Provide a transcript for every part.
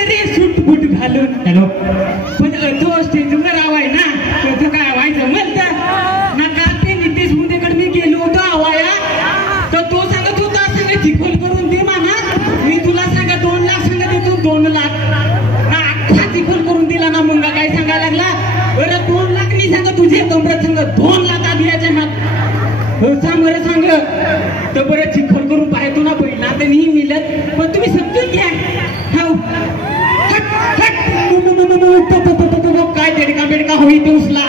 गेलं रे सूट बूट घालून. हॅलो पण तो स्टेजवर आवाय ना तो काय आवाय जमल का ना. काल ते नितेश मुंदेकडे मी गेलो होतो आवाया तर तो सांगत होता सांगा चिखल करून दे म्हणा. मी तुला सांगा 2 लाख सांगा देतो 2 लाख ना अख्खा चिखल करून दिला ना. मुंगा काय सांगायला लागला बरं 2 लाख नाही सांगा तुझे कमरत सांगा 2 लाख द्यायचे ना. सांग बरं सांग तर बरं चिखल करून पाहतो ना पहिला तर नाही मिळत पण तुम्ही समजून घ्या. काय बेडका बेडका होई ते उचला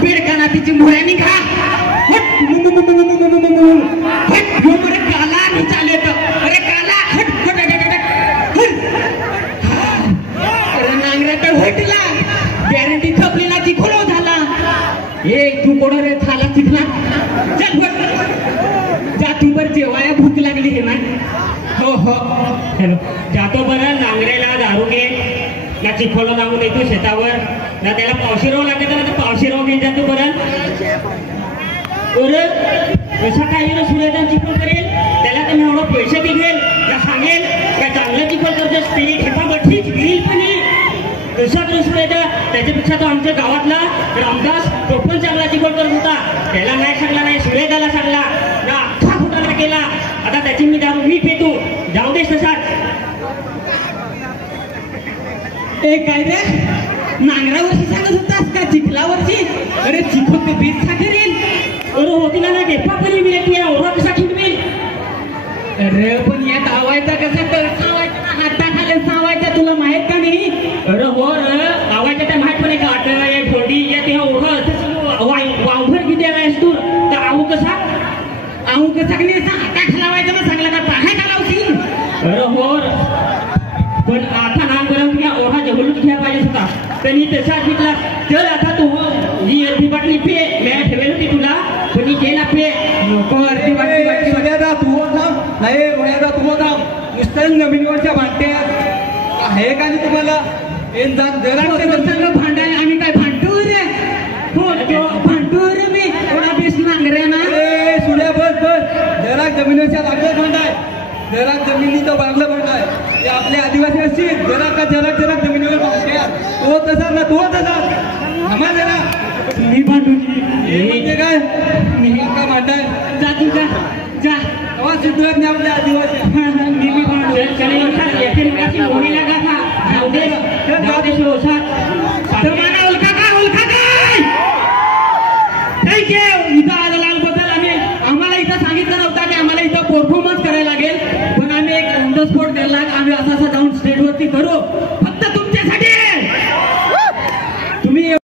बेडका ना तिची मुळ्या निघा काला आणि चालत अरे काला नांगऱ्याकडे हटला गॅरंटी खपलेला चिखोलो झाला. ए तू कोण रे झाला चिखला चल जा तू बर जेवाया भूक लागली हे ना. हो हो हॅलो जातो बरं नांगरेला दारू घे ना चिखोला जाऊन येतो शेतावर ना त्याला पावशेराव लागत ना तर पावशेराव घेऊन जातो बरं. कसा काय सूर्यदान चिखल करेल त्याला तर मी एवढं पैसे दिलेल का सांगेल का चांगलं चिखल करतोस ते ठेपा बठीच घेईल पण कसा तो सूर्यदा त्याच्यापेक्षा तो आमच्या गावातला रामदास तो पण चांगला चिखल करत होता. त्याला नाही सांगला नाही सूर्यदाला सांगला ना अख्खा घोटाळा केला. आता त्याची मी दारू मी पेतो जाऊ देस तसाच. ए काय रे नांगरावरची सांगत होतास का चिखलावरची. अरे चिखल ते बीज करेल अरे होती ना टेपा पण मिळते ओढा कसा ठेवतील. अरे पण यात आवायचा कसा तर सावायचा ना हाताखाली सावायचा तुला माहित का नाही. अरे हो रे आवायच्या त्या माहित पण आहे का आठ थोडी या ते ओढा वावभर किती आहेस तू तर आऊ कसा नाही हाता लावायचा ना सांगला का पाहा का लावशील. अरे हो पण आता नाम करून तुला ओढा जवळच घ्या पाहिजे होता त्यांनी तसा घेतला. चल आता तू ही अर्धी बाटली पे मी ठेवेल होती तुला पण ही घे ना पे. नको अर्धी बाटली सोन्यादा तू थांब नाही रोण्यादा तू थांब नुसतं जमिनीवरच्या भांड्या आहे का नाही तुम्हाला जरा भांडायला आम्ही काय भांडू रे. हो भांडू रे मी थोडा बेस नांगऱ्या ना सुड्या बस बस जरा जमिनीवरच्या लागलं भांडाय जरा जमिनीचं बांगलं भांडाय ते आपले आदिवासी असतील जरा का जरा जमिनीवर भांड्या तो तसा ना तो तसा थांबा जरा मी भांडू म्हणजे काय मी का भांडाय जा तू जा जा आवाज सुधरत नाही आपल्या आदिवासी मी भांडू एकमेकाची मोही लागा था जाऊ दे उलका काय थँक्यू. इथं आल्याबद्दल आम्हाला इथं सांगितलं नव्हतं की आम्हाला इथं परफॉर्मन्स करायला लागेल पण आम्ही एक ऑन द स्पॉट द्यायला आम्ही असा जाऊन स्टेजवरती करू.